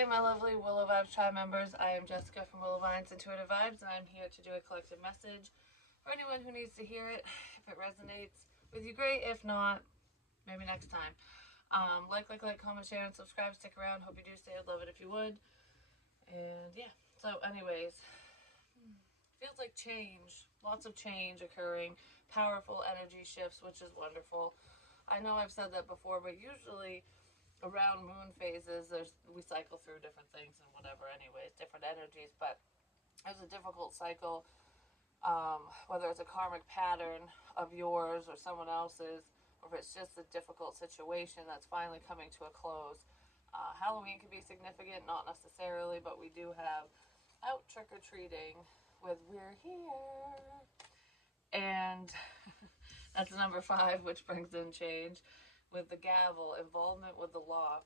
Hey, my lovely Willow Vibes Tribe members. I am Jessica from Willow Vines Intuitive Vibes, and I'm here to do a collective message for anyone who needs to hear it. If it resonates with you, great. If not, maybe next time. Comment, share, and subscribe. Stick around. Hope you do stay. I'd love it if you would. And yeah. So, anyways, feels like change. Lots of change occurring. Powerful energy shifts, which is wonderful. I know I've said that before, but usually around moon phases, we cycle through different things and whatever. Anyways, different energies, but there's a difficult cycle. Whether it's a karmic pattern of yours or someone else's, or if it's just a difficult situation that's finally coming to a close. Halloween can be significant, not necessarily, but we do have out trick or treating with "We're Here," and that's number 5, which brings in change with the gavel, involvement with the law.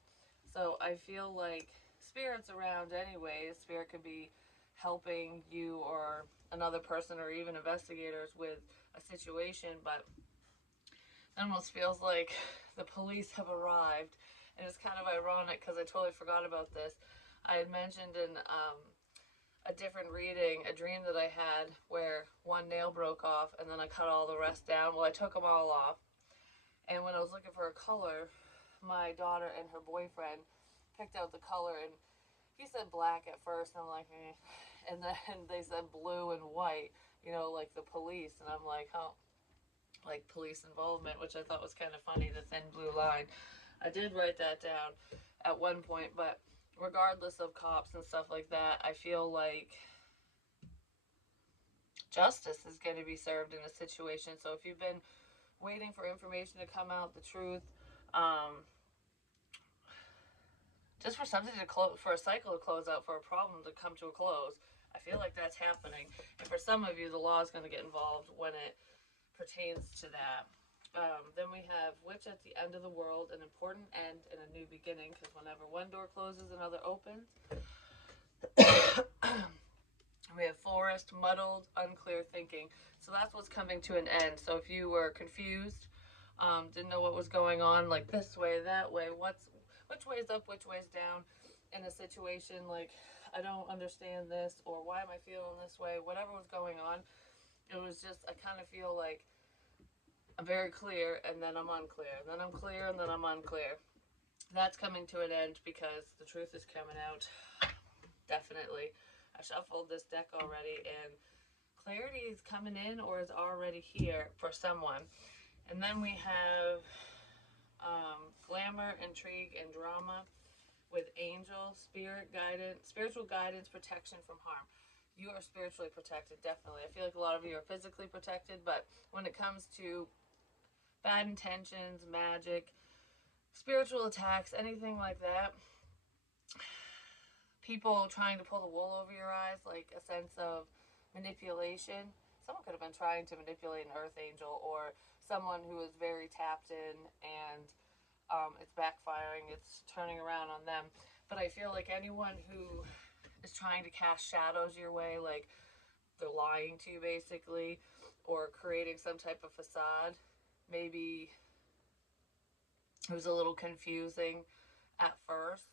So I feel like spirit's around anyways. Spirit could be helping you or another person or even investigators with a situation, but it almost feels like the police have arrived. And it's kind of ironic because I totally forgot about this. I had mentioned in a different reading a dream that I had where one nail broke off and then I cut all the rest down. Well, I took them all off. And when I was looking for a color, my daughter and her boyfriend picked out the color, and he said black at first, and I'm like, eh. And then they said blue and white, like the police, and I'm like, oh, like police involvement, which I thought was kind of funny, the thin blue line. I did write that down at one point, but regardless of cops and stuff like that, I feel like justice is going to be served in a situation. So if you've been waiting for information to come out, the truth, um, just for something to close, for a cycle to close out, for a problem to come to a close, I feel like that's happening. And for some of you, the law is going to get involved when it pertains to that. Then we have Witch at the end of the world, an important end and a new beginning, because whenever one door closes, another opens. We have Forest, muddled, unclear thinking. So that's what's coming to an end. So if you were confused, didn't know what was going on, like this way, that way, which way's up, which way's down, in a situation, like I don't understand this, or why am I feeling this way, whatever was going on, it was just, I kind of feel like I'm very clear, and then I'm unclear, and then I'm clear, and then I'm unclear. That's coming to an end because the truth is coming out. Definitely. I shuffled this deck already, and clarity is coming in or is already here for someone. And then we have glamour, intrigue, and drama with angel, spirit guidance, spiritual guidance, protection from harm. You are spiritually protected, definitely. I feel like a lot of you are physically protected, but when it comes to bad intentions, magic, spiritual attacks, anything like that, people trying to pull the wool over your eyes, like a sense of manipulation. Someone could have been trying to manipulate an earth angel or someone who is very tapped in, and it's backfiring, it's turning around on them. But I feel like anyone who is trying to cast shadows your way, like they're lying to you basically, or creating some type of facade, maybe it was a little confusing at first.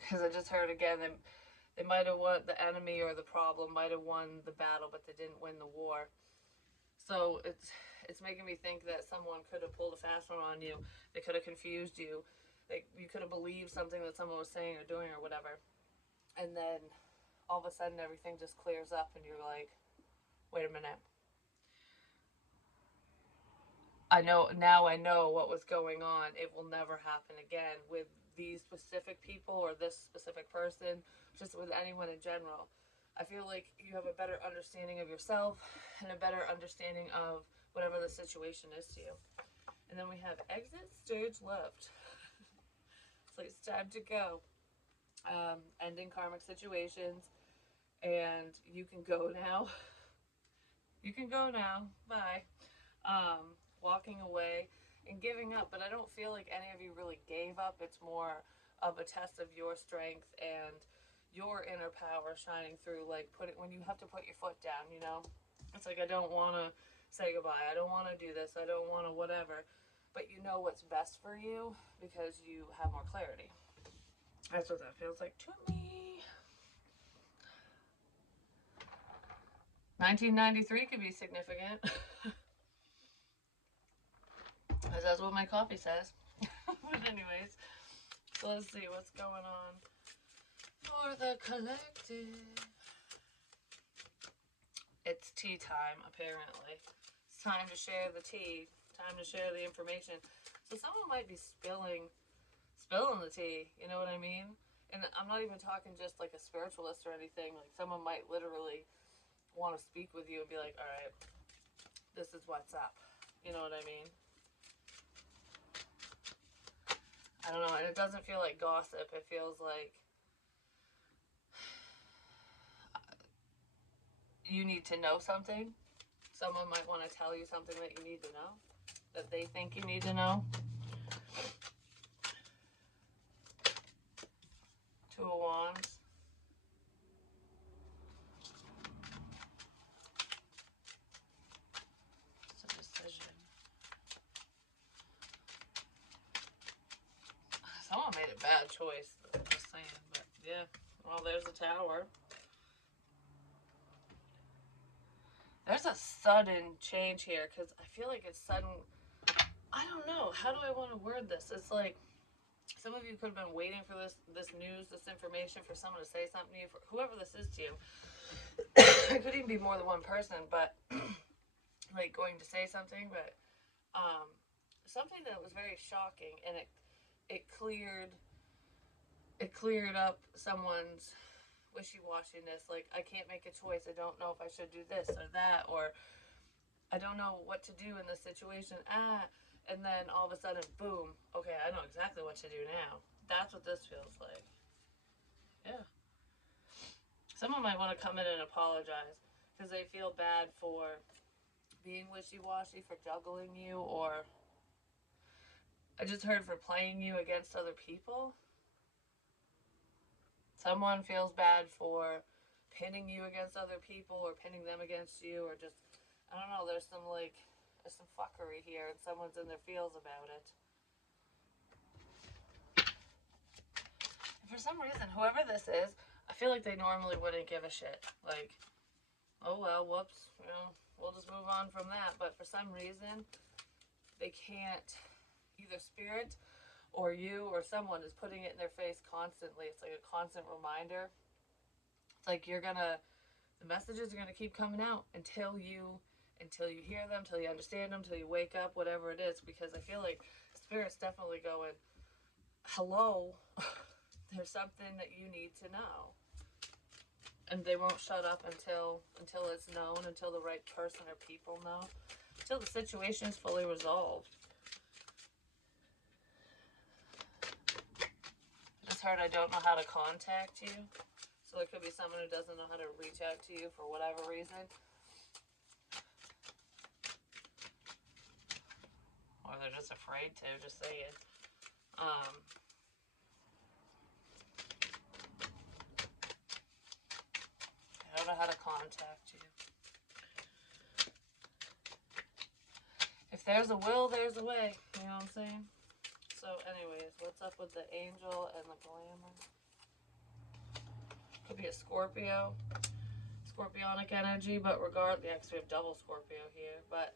Because I just heard again, they might have won, the enemy or the problem might have won the battle, but they didn't win the war. So it's making me think that someone could have pulled a fast one on you. They could have confused you. You could have believed something that someone was saying or doing or whatever. And then all of a sudden everything just clears up and you're like, wait a minute. I know what was going on. It will never happen again with these specific people or this specific person, just with anyone in general. I feel like you have a better understanding of yourself and a better understanding of whatever the situation is to you. And then we have exit stage left. So it's time to go. Ending karmic situations, and you can go now. You can go now. Bye. Walking away and giving up. But I don't feel like any of you really gave up. It's more of a test of your strength and your inner power shining through. Like when you have to put your foot down, It's like, I don't want to say goodbye. I don't want to do this. I don't want to whatever. But you know what's best for you because you have more clarity. That's what that feels like to me. 1993 could be significant. Because that's what my coffee says. But anyways, so let's see what's going on for the collective. It's tea time, apparently. It's time to share the tea. Time to share the information. So someone might be spilling the tea. You know what I mean? And I'm not even talking just like a spiritualist or anything. Like someone might literally want to speak with you and be like, all right, this is what's up. You know what I mean? I don't know. And it doesn't feel like gossip. It feels like you need to know something. Someone might want to tell you something that you need to know, that they think you need to know. Two of Wands. It's a decision. Someone made a bad choice. I'm just saying. But yeah. Well, there's the Tower. There's a sudden change here because I feel like it's sudden. I don't know. How do I want to word this? It's like some of you could have been waiting for this news, this information, for someone to say something to you, for whoever this is to you. It could even be more than one person, but like going to say something, but something that was very shocking, and it cleared up someone's wishy-washiness. Like, I can't make a choice. I don't know if I should do this or that, or I don't know what to do in this situation. And then all of a sudden, boom, okay, I know exactly what to do now. That's what this feels like. Yeah. Someone might want to come in and apologize because they feel bad for being wishy-washy, for juggling you, or I just heard for playing you against other people. Someone feels bad for pinning you against other people or pinning them against you, or just, I don't know, there's some fuckery here and someone's in their feels about it. And for some reason, whoever this is, I feel like they normally wouldn't give a shit. Like, oh well, whoops, we'll just move on from that. But for some reason, they can't. Either spirit or you or someone is putting it in their face constantly. It's like a constant reminder. It's like the messages are gonna keep coming out until you hear them, until you understand them, until you wake up, whatever it is. Because I feel like spirit's definitely going, hello, there's something that you need to know. And they won't shut up until it's known, until the right person or people know, until the situation is fully resolved. I just heard I don't know how to contact you. So there could be someone who doesn't know how to reach out to you for whatever reason. Or they're just afraid to, just say it. I don't know how to contact you. If there's a will, there's a way. You know what I'm saying? So anyways, what's up with the angel and the glamour? Could be a Scorpio. Scorpionic energy, but regardless, yeah, because we have double Scorpio here, but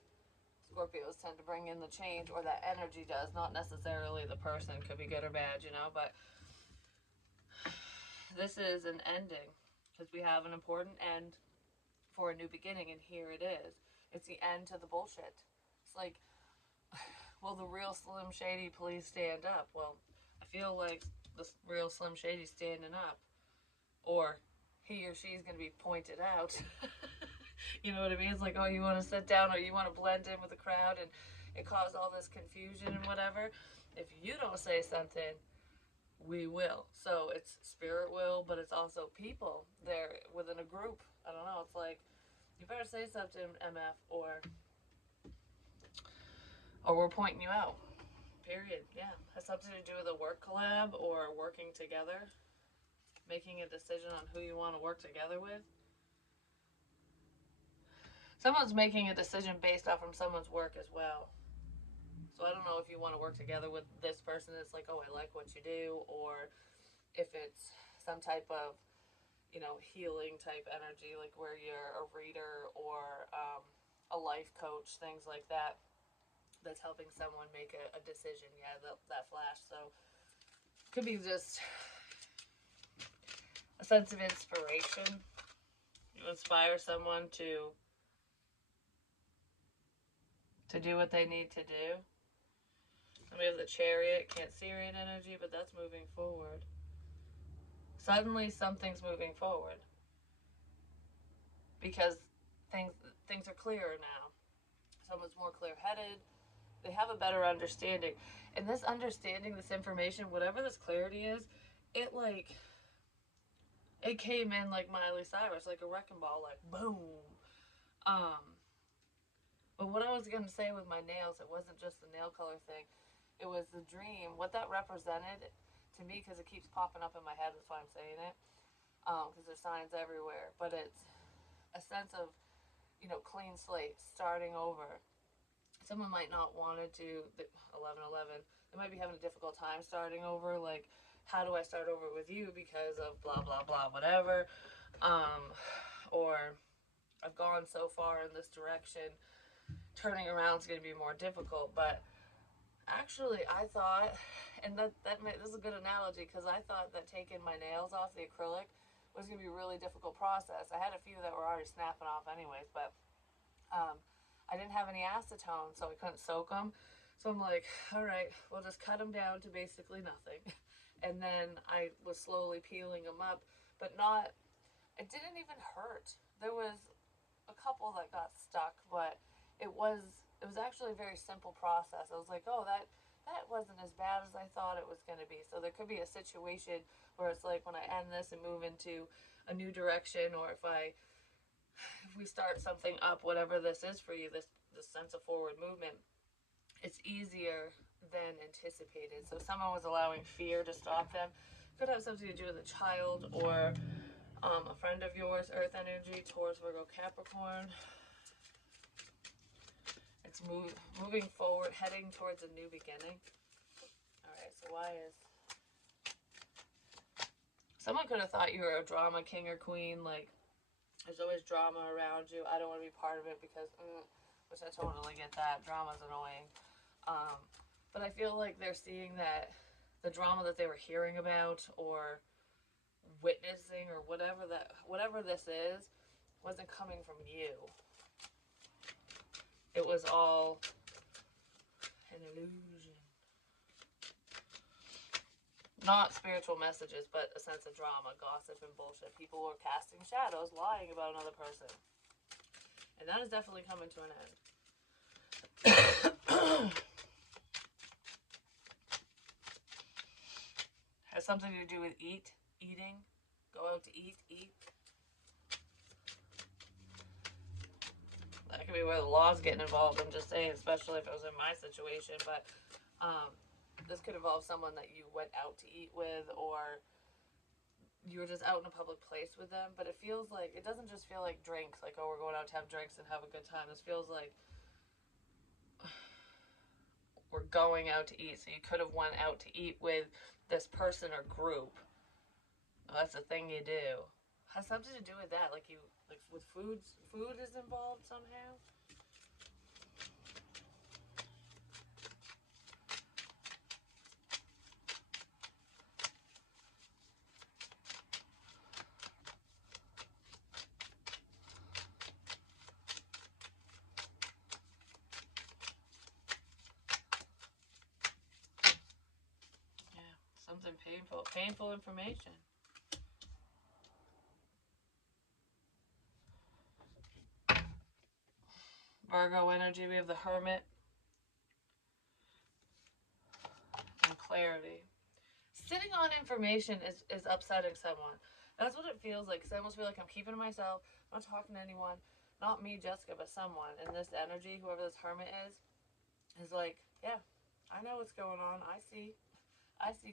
Scorpios tend to bring in the change, or that energy does, not necessarily the person. Could be good or bad, but this is an ending, because we have an important end for a new beginning, and here it is. It's the end to the bullshit. It's like, will the real Slim Shady please stand up? Well, I feel like the real Slim Shady's standing up, or he or she's going to be pointed out. You know what I mean? It's like, oh, you want to sit down, or you want to blend in with the crowd, and it caused all this confusion and whatever. If you don't say something, we will. So it's spirit will, but it's also people there within a group. I don't know. It's like, you better say something, MF, or we're pointing you out. Period. Yeah. Has something to do with a work collab or working together. Making a decision on who you want to work together with. Someone's making a decision based off from someone's work as well. So I don't know if you want to work together with this person that's like, oh, I like what you do, or if it's some type of, healing type energy, like where you're a reader or a life coach, things like that, that's helping someone make a decision. Yeah, that flash. So it could be just a sense of inspiration. You inspire someone to do what they need to do. And we have the Chariot, Cancerian energy, but that's moving forward. Suddenly something's moving forward because things are clearer now. Someone's more clear-headed. They have a better understanding. And this understanding, this information, whatever this clarity is, it it came in like Miley Cyrus, like a wrecking ball, like boom. But what I was gonna say with my nails, it wasn't just the nail color thing. It was the dream. What that represented to me, because it keeps popping up in my head. That's why I'm saying it. Because there's signs everywhere. But it's a sense of, clean slate, starting over. Someone might not want to do the 11:11. They might be having a difficult time starting over. Like, how do I start over with you because of blah blah blah whatever, or I've gone so far in this direction. Turning around is going to be more difficult, but actually, I thought, and this is a good analogy, because I thought that taking my nails off the acrylic was going to be a really difficult process. I had a few that were already snapping off anyways, but I didn't have any acetone, so I couldn't soak them. So I'm like, all right, we'll just cut them down to basically nothing. And then I was slowly peeling them up, but it didn't even hurt. There was a couple that got stuck, but it was actually a very simple process. I was like, oh, that wasn't as bad as I thought it was going to be. So there could be a situation where it's like when I end this and move into a new direction, or if we start something up, whatever this is for you, this sense of forward movement, it's easier than anticipated. So someone was allowing fear to stop them. Could have something to do with a child or a friend of yours, Earth energy, Taurus, Virgo, Capricorn. It's moving forward, heading towards a new beginning. All right, so why is... Someone could have thought you were a drama king or queen, like, there's always drama around you. I don't want to be part of it because, which I totally get that. Drama's annoying. But I feel like they're seeing that the drama that they were hearing about or witnessing or whatever this is wasn't coming from you. It was all an illusion. Not spiritual messages, but a sense of drama, gossip, and bullshit. People were casting shadows, lying about another person. And that is definitely coming to an end. Has something to do with eating. Go out to eat. That could be where the law's getting involved. I'm just saying, especially if it was in my situation. But this could involve someone that you went out to eat with, or you were just out in a public place with them. But it doesn't just feel like drinks, like, oh, we're going out to have drinks and have a good time. This feels like we're going out to eat. So you could have went out to eat with this person or group. That's a thing you do. Has something to do with that, like with food is involved somehow. Yeah, something painful information. Virgo energy, we have the Hermit and clarity. Sitting on information is upsetting someone. That's what it feels like. Cause I almost feel like I'm keeping to myself, I'm not talking to anyone, not me, Jessica, but someone. And this energy, whoever this Hermit is like, yeah, I know what's going on. I see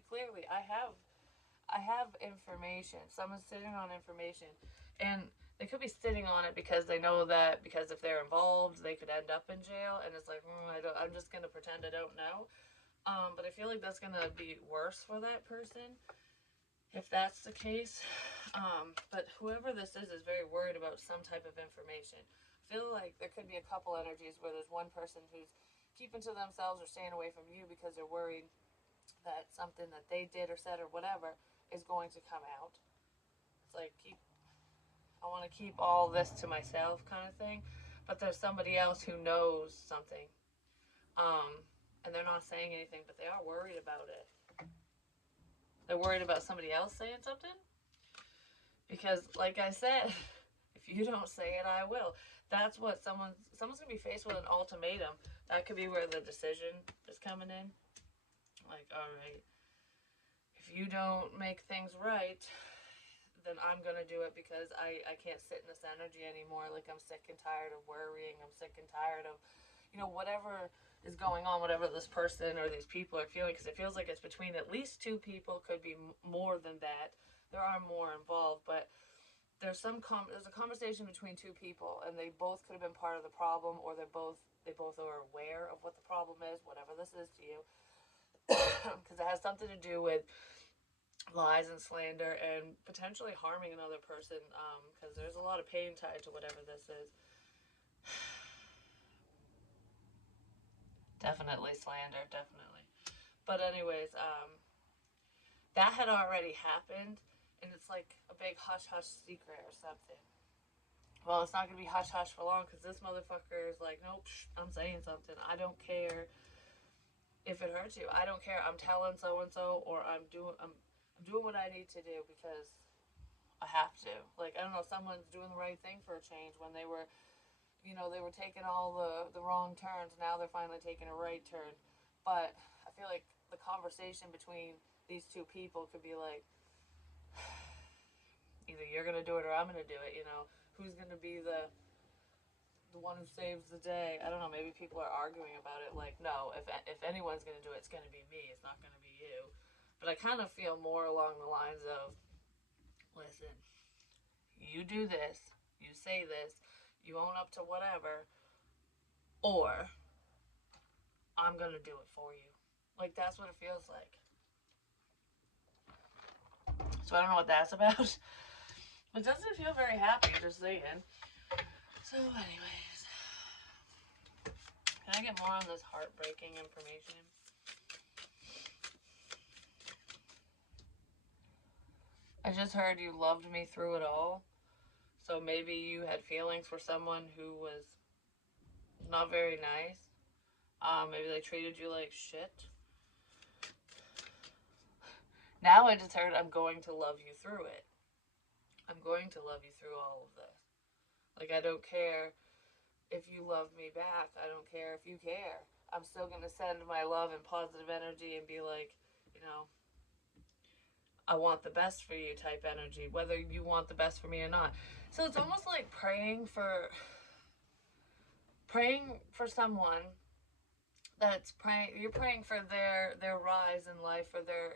clearly. I have information. Someone's sitting on information, and they could be sitting on it because they know that because if they're involved, they could end up in jail. And it's like, I'm just gonna pretend I don't know. But I feel like that's gonna be worse for that person if that's the case. But whoever this is very worried about some type of information. I feel like there could be a couple energies where there's one person who's keeping to themselves or staying away from you because they're worried that something that they did or said or whatever is going to come out. It's like I want to keep all this to myself kind of thing. But there's somebody else who knows something. And they're not saying anything, but they are worried about it. They're worried about somebody else saying something. Because, like I said, if you don't say it, I will. That's what someone's gonna be faced with an ultimatum. That could be where the decision is coming in. Like, all right, if you don't make things right, then I'm gonna do it because I can't sit in this energy anymore. Like, I'm sick and tired of worrying. I'm sick and tired of, whatever is going on, whatever this person or these people are feeling, because it feels like it's between at least two people, could be more than that. There are more involved, but there's a conversation between two people, and they both could have been part of the problem, or they both are aware of what the problem is, whatever this is to you, because it has something to do with lies and slander and potentially harming another person, because there's a lot of pain tied to whatever this is. Definitely slander, definitely. But anyways, that had already happened, and it's like a big hush hush secret or something. Well, it's not gonna be hush hush for long because this motherfucker is like, nope, I'm saying something. I don't care if it hurts you. I don't care. I'm telling so and so, or I'm doing what I need to do because I have to. Like, I don't know, someone's doing the right thing for a change when they were, they were taking all the wrong turns. Now they're finally taking a right turn. But I feel like the conversation between these two people could be like, either you're gonna do it or I'm gonna do it. Who's gonna be the one who saves the day? I don't know. Maybe people are arguing about it. Like, no, if anyone's gonna do it, it's gonna be me. It's not gonna be you. But I kind of feel more along the lines of, listen, you do this, you say this, you own up to whatever, or I'm gonna do it for you. Like, that's what it feels like. So I don't know what that's about. It doesn't feel very happy, just saying. So, anyways, can I get more on this heartbreaking information? I just heard you loved me through it all. So maybe you had feelings for someone who was not very nice. Maybe they treated you like shit. Now I just heard I'm going to love you through it. I'm going to love you through all of this. Like, I don't care if you love me back. I don't care if you care. I'm still going to send my love and positive energy and be like, I want the best for you type energy, whether you want the best for me or not. So it's almost like praying for someone that's praying. You're praying for their rise in life, for their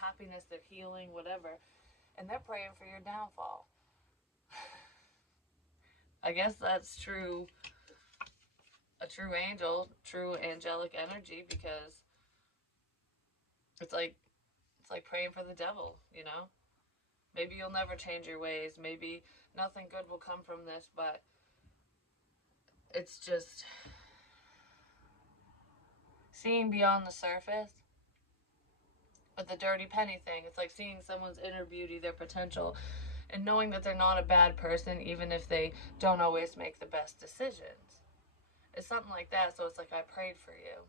happiness, their healing, whatever, and they're praying for your downfall. I guess that's true. A true angel, true angelic energy, because it's like praying for the devil. Maybe you'll never change your ways. Maybe nothing good will come from this, but it's just seeing beyond the surface. But the dirty penny thing, it's like seeing someone's inner beauty, their potential, and knowing that they're not a bad person, even if they don't always make the best decisions. It's something like that. So it's like, I prayed for you.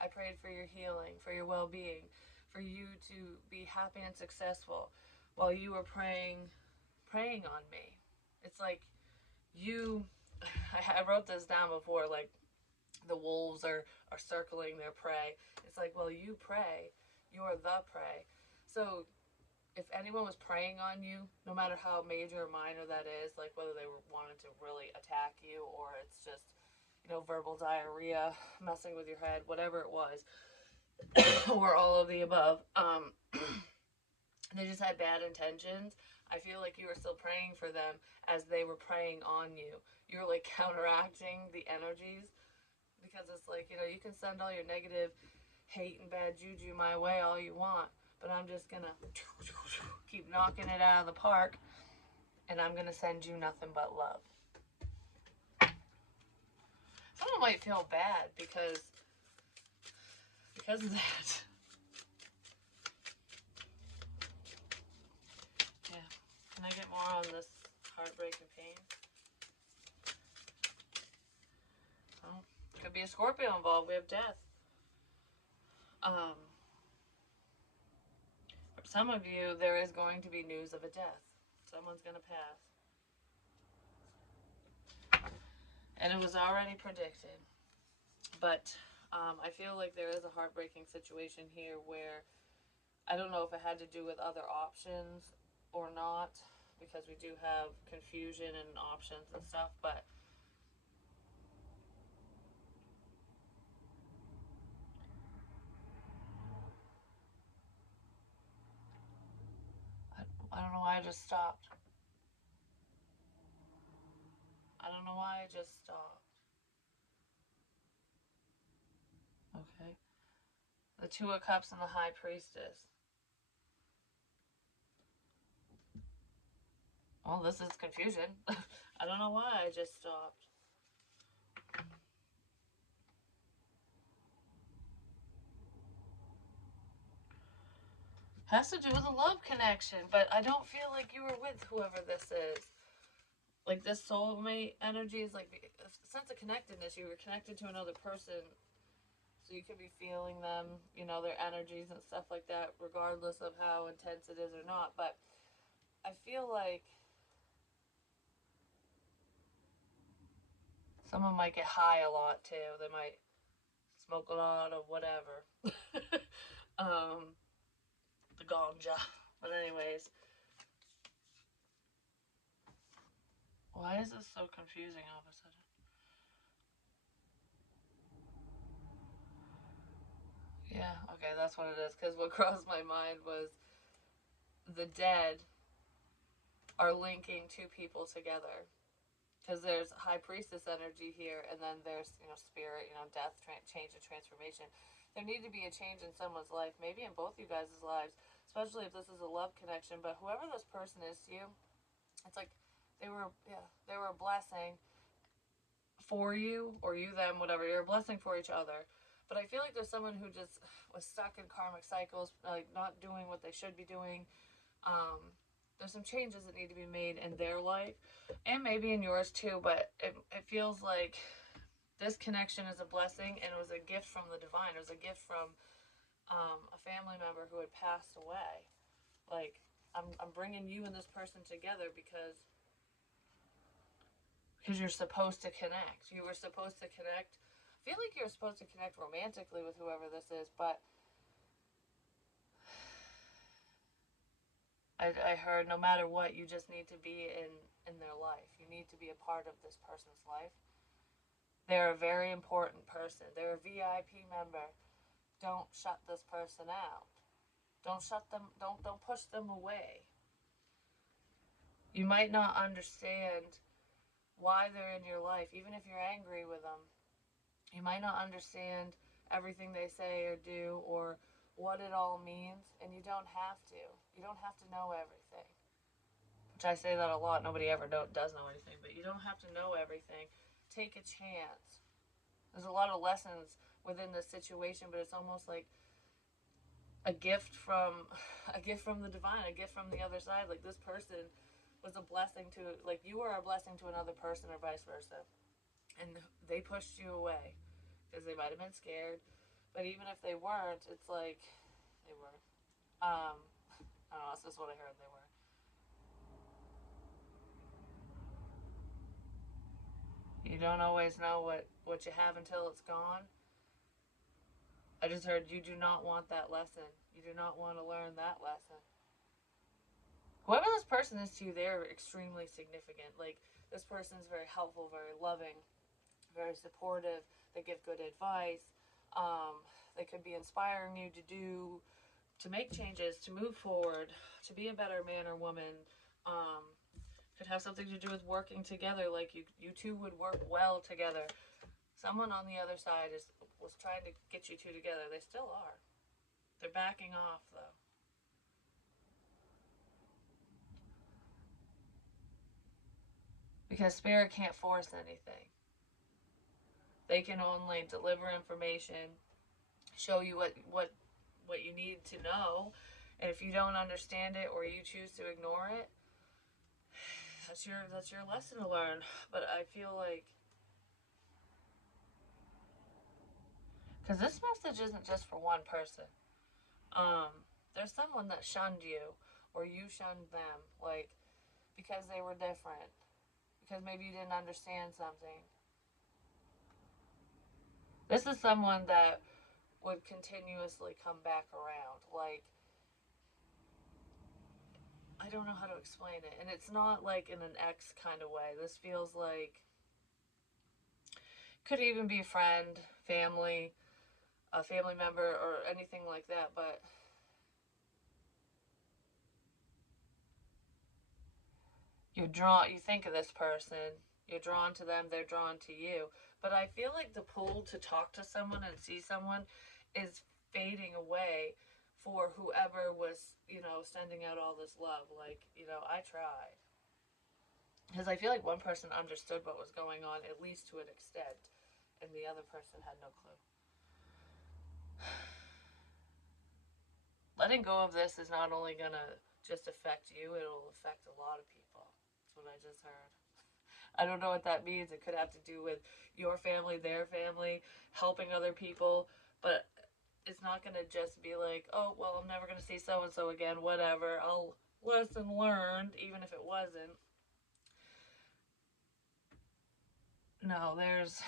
I prayed for your healing, for your well-being, for you to be happy and successful while you were praying on me. It's like you I wrote this down before, like the wolves are circling their prey. It's like, well, you pray, you're the prey. So if anyone was preying on you, no matter how major or minor that is, like whether they were wanted to really attack you or it's just, verbal diarrhea, messing with your head, whatever it was, or all of the above, they just had bad intentions. I feel like you were still praying for them as they were preying on you. You were like counteracting the energies, because it's like, you can send all your negative hate and bad juju my way all you want, but I'm just gonna keep knocking it out of the park, and I'm gonna send you nothing but love. Someone might feel bad because of that. Yeah. Can I get more on this heartbreak and pain? Oh, could be a Scorpio involved. We have death. For some of you, there is going to be news of a death. Someone's going to pass. And it was already predicted. But I feel like there is a heartbreaking situation here where I don't know if it had to do with other options or not, because we do have confusion and options and stuff, but I don't know why I just stopped. I don't know why I just stopped. Okay. The Two of Cups and the High Priestess. Well, this is confusion. I don't know why I just stopped. Has to do with a love connection, but I don't feel like you were with whoever this is. Like, this soulmate energy is like a sense of connectedness. You were connected to another person, so you could be feeling them, you know, their energies and stuff like that, regardless of how intense it is or not. But I feel like someone might get high a lot too. They might smoke a lot of whatever. The ganja. But anyways, why is this so confusing all of a sudden? Yeah, okay, that's what it is. Because what crossed my mind was the dead are linking two people together. Because there's High Priestess energy here, and then there's, you know, spirit, you know, death, change, and transformation. There need to be a change in someone's life, maybe in both you guys' lives, especially if this is a love connection. But whoever this person is to you, it's like they were a blessing for you, or you them, whatever. You're a blessing for each other. But I feel like there's someone who just was stuck in karmic cycles, like not doing what they should be doing. There's some changes that need to be made in their life, and maybe in yours too. But it feels like this connection is a blessing, and it was a gift from the divine. It was a gift from a family member who had passed away. Like, I'm bringing you and this person together because you're supposed to connect. You were supposed to connect. I feel like you're supposed to connect romantically with whoever this is, but I heard no matter what, you just need to be in their life. You need to be a part of this person's life. They're a very important person. They're a VIP member. Don't shut this person out. Don't shut them. Don't push them away. You might not understand why they're in your life, even if you're angry with them. You might not understand everything they say or do or what it all means, and you don't have to. You don't have to know everything. Which I say that a lot. Nobody ever does know anything, but you don't have to know everything. Take a chance. There's a lot of lessons within this situation, but it's almost like a gift from the divine, a gift from the other side. Like, this person was a blessing to, like, you were a blessing to another person, or vice versa, and they pushed you away because they might have been scared. But even if they weren't, it's like they were. I don't know. That's just what I heard. They were. You don't always know what you have until it's gone. I just heard you do not want that lesson. You do not want to learn that lesson. Whoever this person is to you, they're extremely significant. Like, this person is very helpful, very loving, very supportive. They give good advice. They could be inspiring you to make changes, to move forward, to be a better man or woman. Could have something to do with working together. Like, you two would work well together. Someone on the other side was trying to get you two together. They still are. They're backing off, though. because spirit can't force anything. They can only deliver information, show you what you need to know, and if you don't understand it or you choose to ignore it, that's your lesson to learn. But I feel like, because this message isn't just for one person. There's someone that shunned you, or you shunned them, like because they were different, because maybe you didn't understand something. This is someone that would continuously come back around. Like, I don't know how to explain it. And it's not like in an ex kind of way. This feels like, could even be a friend, family, a family member, or anything like that. But you think of this person, you're drawn to them, they're drawn to you. But I feel like the pull to talk to someone and see someone is fading away for whoever was, sending out all this love. Like, I tried. Because I feel like one person understood what was going on, at least to an extent, and the other person had no clue. Letting go of this is not only going to just affect you, it'll affect a lot of people. That's what I just heard. I don't know what that means. It could have to do with your family, their family, helping other people, but it's not going to just be like, oh, well, I'm never going to see so and so again, whatever. I'll lesson learned, even if it wasn't. No, there's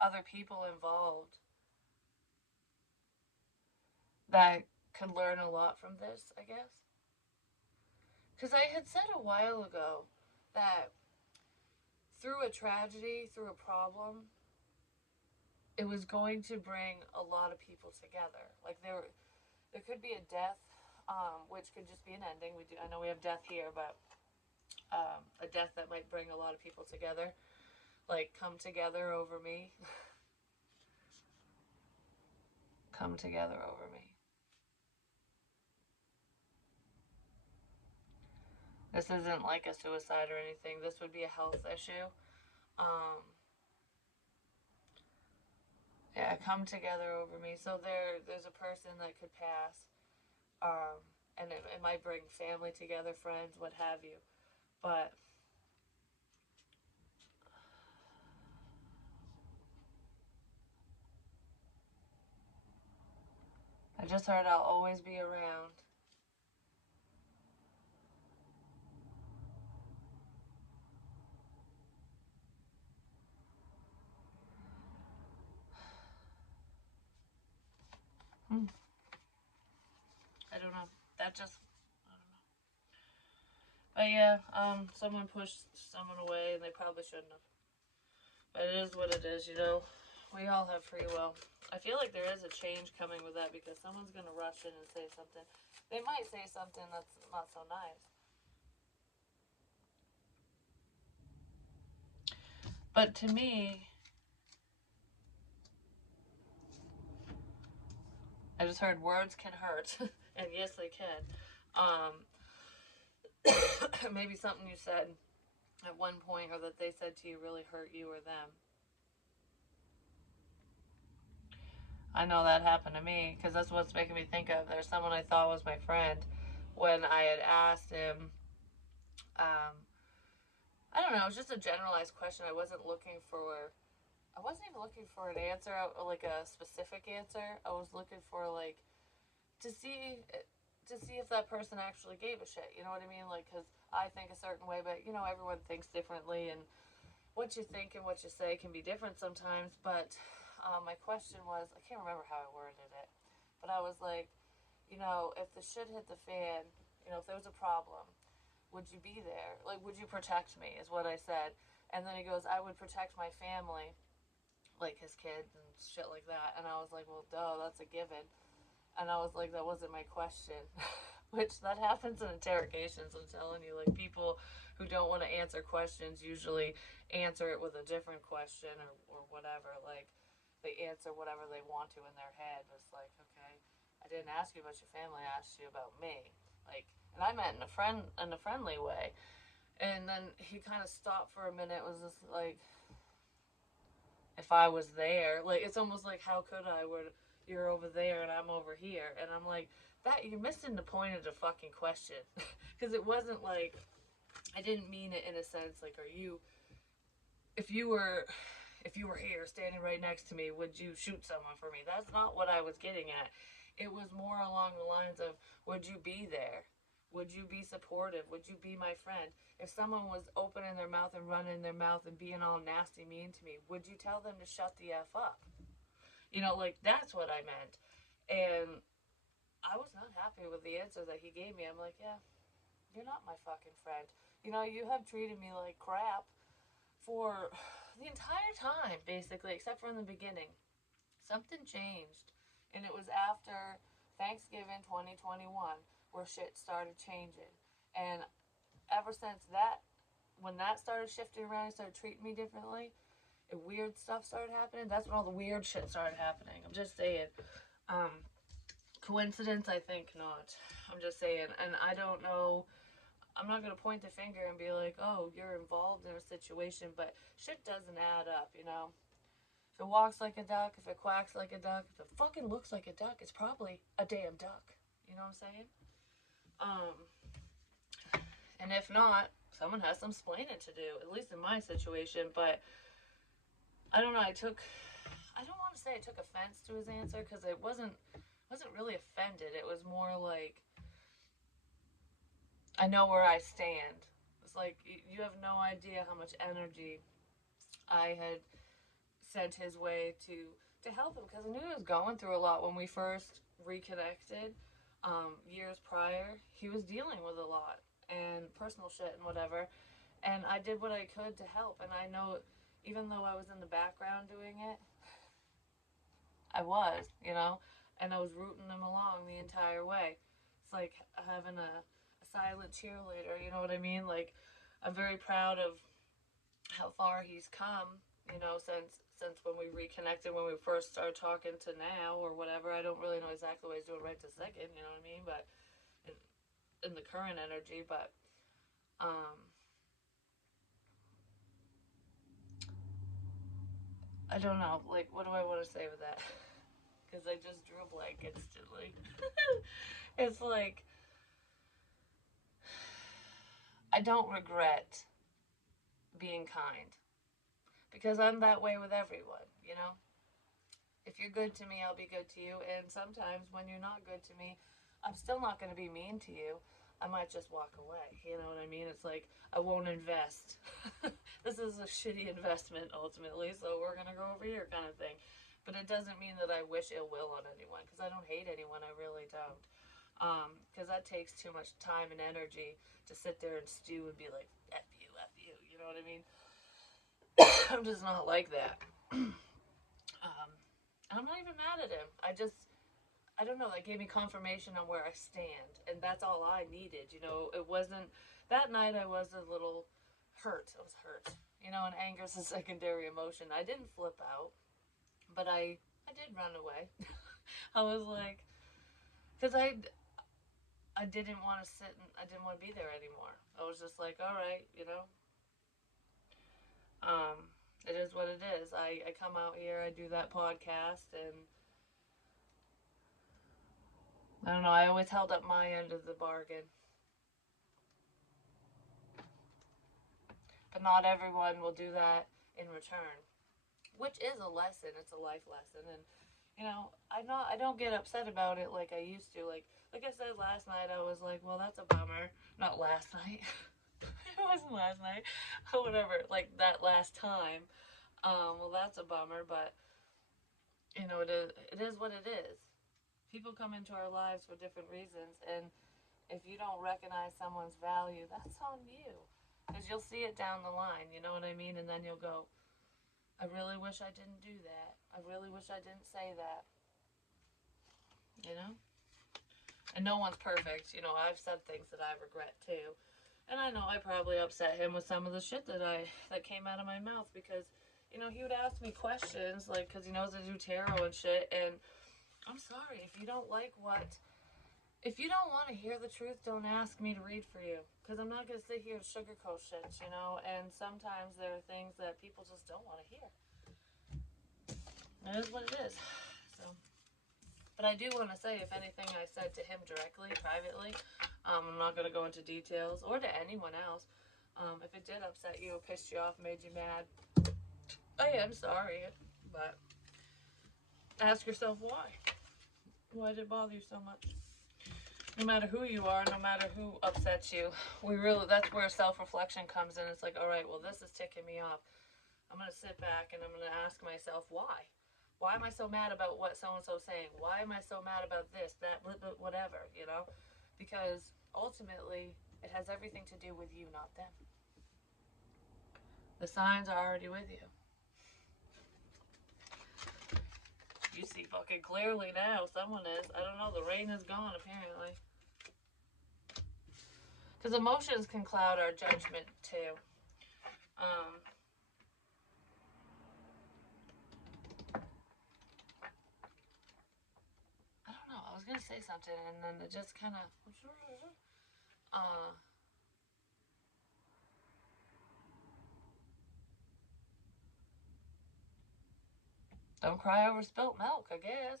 other people involved that could learn a lot from this, I guess. Because I had said a while ago that through a tragedy, through a problem, it was going to bring a lot of people together. Like there could be a death, which could just be an ending. I know we have death here, but a death that might bring a lot of people together, like come together over me, come together over me. This isn't like a suicide or anything. This would be a health issue. Um, yeah, come together over me. So there's a person that could pass, um, and it might bring family together, friends, what have you. But I just heard I'll always be around. I don't know. That just, I don't know. But yeah, someone pushed someone away and they probably shouldn't have. But it is what it is. We all have free will. I feel like there is a change coming with that because someone's going to rush in and say something. They might say something that's not so nice. But to me, I just heard words can hurt. And yes, they can. Um, maybe something you said at one point or that they said to you really hurt you or them. I know that happened to me because that's what's making me think of. There's someone I thought was my friend when I had asked him. Um, I don't know. It was just a generalized question. I wasn't even looking for an answer, like a specific answer. I was looking for like to see if that person actually gave a shit. You know what I mean? Like, because I think a certain way, but everyone thinks differently, and what you think and what you say can be different sometimes. But my question was, I can't remember how I worded it, but I was like, if the shit hit the fan, if there was a problem, would you be there? Like, would you protect me? Is what I said. And then he goes, I would protect my family, like his kids and shit like that. And I was like, well, duh, that's a given. And I was like, that wasn't my question. Which that happens in interrogations, I'm telling you. Like, people who don't want to answer questions usually answer it with a different question or whatever. Like, they answer whatever they want to in their head. It's like, okay, I didn't ask you about your family, I asked you about me. Like, and I meant in a friendly way. And then he kind of stopped for a minute, was just like, if I was there, like, it's almost like, how could I, where you're over there and I'm over here? And I'm like, that, you're missing the point of the fucking question. Because it wasn't like, I didn't mean it in a sense, like, are you, if you were, if you were here standing right next to me, would you shoot someone for me? That's not what I was getting at. It was more along the lines of, would you be there? Would you be supportive? Would you be my friend? If someone was opening their mouth and running their mouth and being all nasty mean to me, would you tell them to shut the F up? You know, like, that's what I meant. And I was not happy with the answer that he gave me. I'm like, yeah, you're not my fucking friend. You know, you have treated me like crap for the entire time, basically, except for in the beginning. Something changed. And it was after Thanksgiving 2021 where shit started changing. And ever since that, when that started shifting around and started treating me differently, and weird stuff started happening, that's when all the weird shit started happening. I'm just saying. Um, Coincidence? I think not. I'm just saying. And I don't know. I'm not going to point the finger and be like, oh, you're involved in a situation, but shit doesn't add up, you know? If it walks like a duck, if it quacks like a duck, if it fucking looks like a duck, it's probably a damn duck. You know what I'm saying? And if not, someone has some splaining to do, at least in my situation. But I don't know. I don't want to say I took offense to his answer because it wasn't really offended. It was more like, I know where I stand. It's like, you have no idea how much energy I had sent his way to help him, because I knew he was going through a lot when we first reconnected. Years prior, he was dealing with a lot and personal shit and whatever, and I did what I could to help. And I know, even though I was in the background doing it, I was, you know, and I was rooting him along the entire way. It's like having a silent cheerleader, you know what I mean? Like, I'm very proud of how far he's come, you know, since when we reconnected, when we first started talking to now or whatever. I don't really know exactly what he's doing right this second, you know what I mean? But in the current energy, but um, I don't know. Like, what do I want to say with that? Because I just drew a blank instantly. It's like, I don't regret being kind, because I'm that way with everyone, you know? If you're good to me, I'll be good to you. And sometimes when you're not good to me, I'm still not going to be mean to you. I might just walk away. You know what I mean? It's like, I won't invest. This is a shitty investment ultimately, so we're going to go over here, kind of thing. But it doesn't mean that I wish ill will on anyone, because I don't hate anyone. I really don't. Because that takes too much time and energy to sit there and stew and be like, F you, F you. You know what I mean? I'm just not like that. And I'm not even mad at him. I don't know, that gave me confirmation on where I stand. And that's all I needed. You know, it wasn't, that night I was a little hurt. I was hurt. You know, and anger is a secondary emotion. I didn't flip out, but I did run away. I was like, because I didn't want to sit and I didn't want to be there anymore. I was just like, all right, you know, um, it is what it is. I come out here, I do that podcast, and I don't know, I always held up my end of the bargain. But not everyone will do that in return, which is a lesson. It's a life lesson. And, you know, I don't get upset about it like I used to. Like I said last night, I was like, well, that's a bummer. Not last night. It wasn't last night. Whatever. Like that last time. Well, that's a bummer. But, you know, it is what it is. People come into our lives for different reasons, and if you don't recognize someone's value, that's on you. Because you'll see it down the line, you know what I mean? And then you'll go, I really wish I didn't do that. I really wish I didn't say that, you know? And no one's perfect. You know, I've said things that I regret too. And I know I probably upset him with some of the shit that came out of my mouth, because, you know, he would ask me questions, like, because he knows I do tarot and shit. And I'm sorry, if you don't like what if you don't want to hear the truth, don't ask me to read for you. Because I'm not going to sit here and sugarcoat shit, you know? And sometimes there are things that people just don't want to hear. It is what it is. So, but I do want to say, if anything I said to him directly, privately, I'm not going to go into details, or to anyone else. If it did upset you or pissed you off, made you mad, I am sorry. But ask yourself why. Why did it bother you so much? No matter who you are, no matter who upsets you, that's where self-reflection comes in. It's like, all right, well, this is ticking me off. I'm going to sit back and I'm going to ask myself, why? Why am I so mad about what so-and-so's saying? Why am I so mad about this, that, whatever, you know? Because ultimately, it has everything to do with you, not them. The signs are already with you. You see fucking clearly now. Someone is. I don't know. The rain is gone, apparently. Because emotions can cloud our judgment, too. I don't know. I was going to say something, and then it just kind of... don't cry over spilt milk, I guess.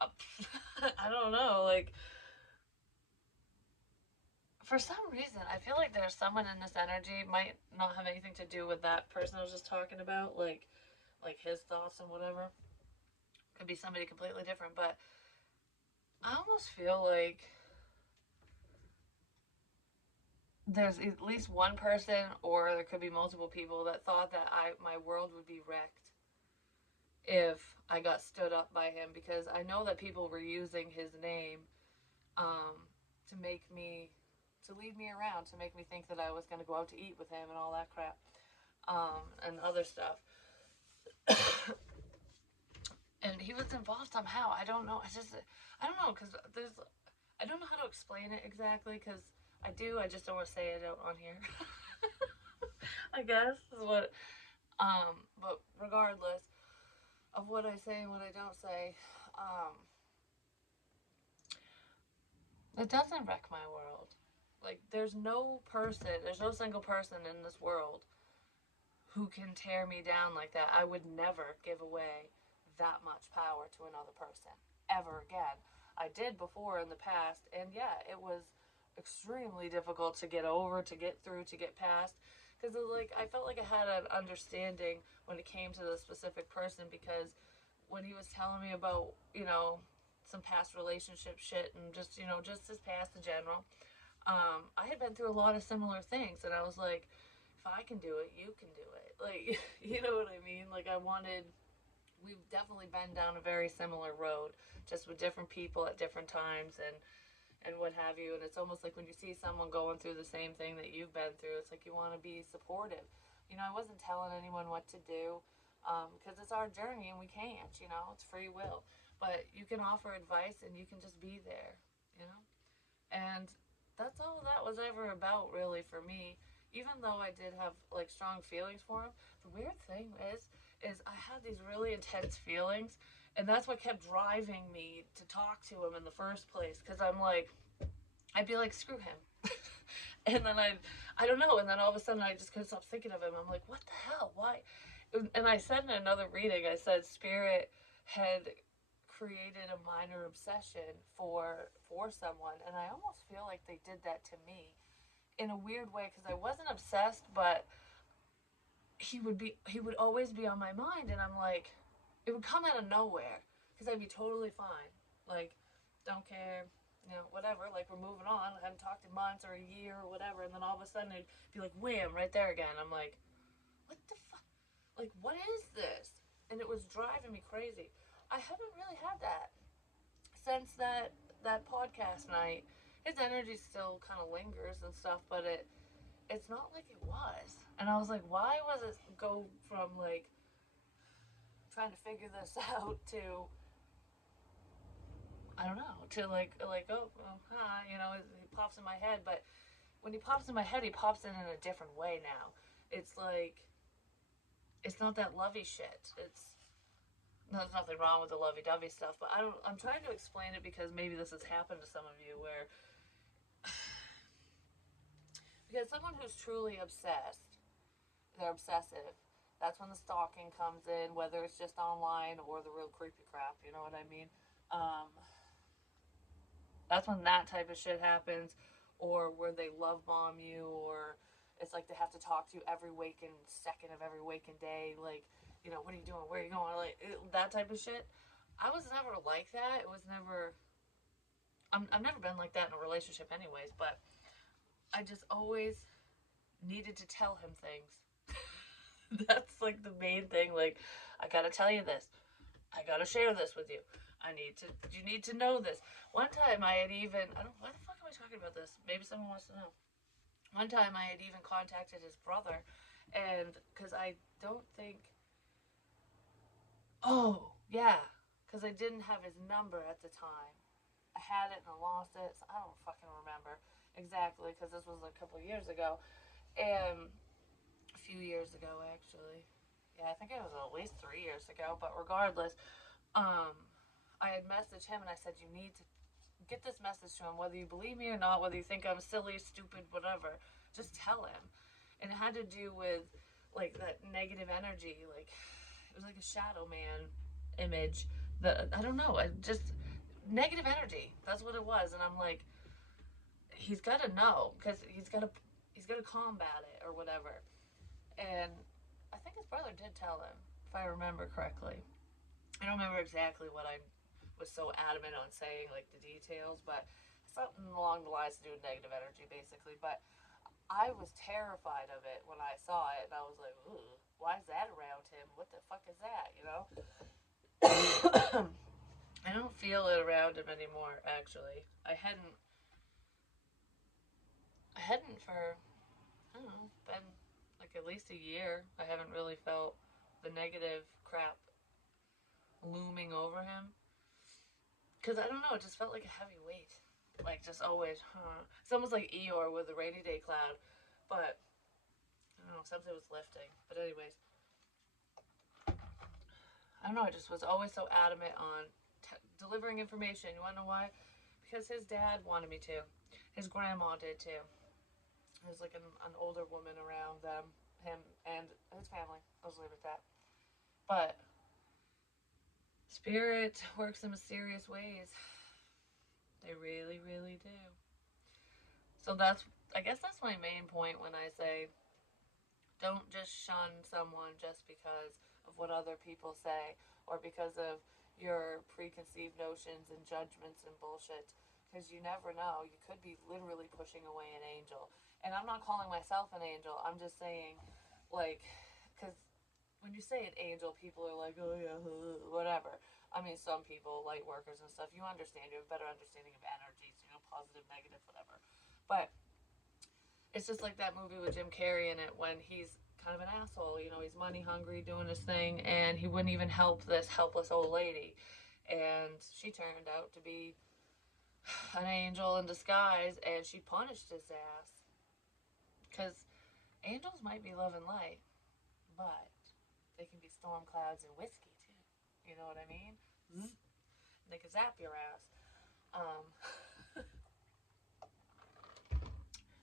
I don't know. Like, for some reason, I feel like there's someone in this energy, might not have anything to do with that person I was just talking about, like his thoughts and whatever. Could be somebody completely different, but I almost feel like there's at least one person, or there could be multiple people, that thought that my world would be wrecked if I got stood up by him, because I know that people were using his name to make me, to lead me around, to make me think that I was going to go out to eat with him and all that crap, and other stuff. And he was involved somehow. I don't know. I don't know, because I don't know how to explain it exactly, because I just don't want to say it out on here. I guess is what, but regardless of what I say and what I don't say, it doesn't wreck my world. Like, there's no single person in this world who can tear me down like that. I would never give away that much power to another person ever again. I did before in the past, and yeah, it was extremely difficult to get over, to get through, to get past, because like I felt like I had an understanding when it came to the specific person, because when he was telling me about, some past relationship shit, and just, just his past in general, I had been through a lot of similar things, and I was like, if I can do it, you can do it. Like, you know what I mean? Like, we've definitely been down a very similar road, just with different people at different times, and what have you. And it's almost like when you see someone going through the same thing that you've been through, it's like you want to be supportive. I wasn't telling anyone what to do, because it's our journey and we can't, it's free will. But you can offer advice and you can just be there, you know? And that's all that was ever about, really, for me. Even though I did have, like, strong feelings for him, the weird thing is I had these really intense feelings, and that's what kept driving me to talk to him in the first place, because I'd be like, screw him. And then I don't know, and then all of a sudden I just couldn't stop thinking of him. I'm like, what the hell? Why? And I said in another reading, I said Spirit had created a minor obsession for someone, and I almost feel like they did that to me in a weird way, because I wasn't obsessed, but he would always be on my mind, and I'm like, it would come out of nowhere, because I'd be totally fine, like, don't care, whatever, like, we're moving on, I hadn't talked in months or a year or whatever, and then all of a sudden it'd be like, wham, right there again. I'm like, what the fuck? Like, what is this? And it was driving me crazy. I haven't really had that since that podcast night. His energy still kind of lingers and stuff, but it's not like it was. And I was like, why was it go from, like, trying to figure this out to, I don't know, to like oh, he pops in my head. But when he pops in my head, he pops in a different way now. It's like, it's not that lovey shit. there's nothing wrong with the lovey-dovey stuff, but I'm trying to explain it because maybe this has happened to some of you where, because someone who's truly obsessed, they're obsessive. That's when the stalking comes in, whether it's just online or the real creepy crap. You know what I mean? Um, that's when that type of shit happens, or where they love bomb you, or it's like they have to talk to you every waking second of every waking day. Like, what are you doing? Where are you going? Like that type of shit. I was never like that. It was never. I've never been like that in a relationship, anyways. But I just always needed to tell him things. That's like the main thing. Like, I gotta tell you this. I gotta share this with you. You need to know this. One time I had even, I don't, why the fuck am I talking about this? Maybe someone wants to know. One time I had even contacted his brother, and because I don't think, oh, yeah, because I didn't have his number at the time. I had it and I lost it, so I don't fucking remember exactly because this was a couple of years ago. And a few years ago, actually. Yeah, I think it was at least 3 years ago, but regardless, um, I had messaged him and I said, you need to get this message to him, whether you believe me or not, whether you think I'm silly, stupid, whatever. Just tell him. And it had to do with like that negative energy, like it was like a shadow man image. That I don't know, I just negative energy. That's what it was, and I'm like, he's got to know because he's got to combat it or whatever. And I think his brother did tell him, if I remember correctly. I don't remember exactly what I was so adamant on saying, like the details, but something along the lines to do with negative energy, basically. But I was terrified of it when I saw it, and I was like, ooh, why is that around him? What the fuck is that, I don't feel it around him anymore, actually. I hadn't for, I don't know, been like at least a year. I haven't really felt the negative crap looming over him. Because I don't know, it just felt like a heavy weight. Like, just always, huh. It's almost like Eeyore with the rainy day cloud. But, I don't know, something was lifting. But, anyways, I don't know, I just was always so adamant on delivering information. You want to know why? Because his dad wanted me to. His grandma did too. There's like an older woman around them, him, and his family. I'll just leave it at that. But spirit works in mysterious ways. They really, really do. So I guess that's my main point when I say don't just shun someone just because of what other people say or because of your preconceived notions and judgments and bullshit. Because you never know. You could be literally pushing away an angel. And I'm not calling myself an angel. I'm just saying, like, because when you say an angel, people are like, oh yeah, whatever. I mean, some people, light workers and stuff, you understand. You have a better understanding of energies, positive, negative, whatever. But it's just like that movie with Jim Carrey in it when he's kind of an asshole. He's money hungry, doing his thing, and he wouldn't even help this helpless old lady. And she turned out to be an angel in disguise, and she punished his ass. Because angels might be love and light, but they can be storm clouds and whiskey too. You know what I mean? They can zap your ass.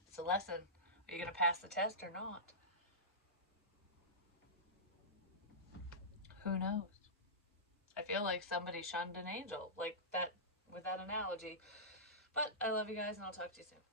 It's a lesson. Are you going to pass the test or not? Who knows? I feel like somebody shunned an angel, like that with that analogy. But I love you guys, and I'll talk to you soon.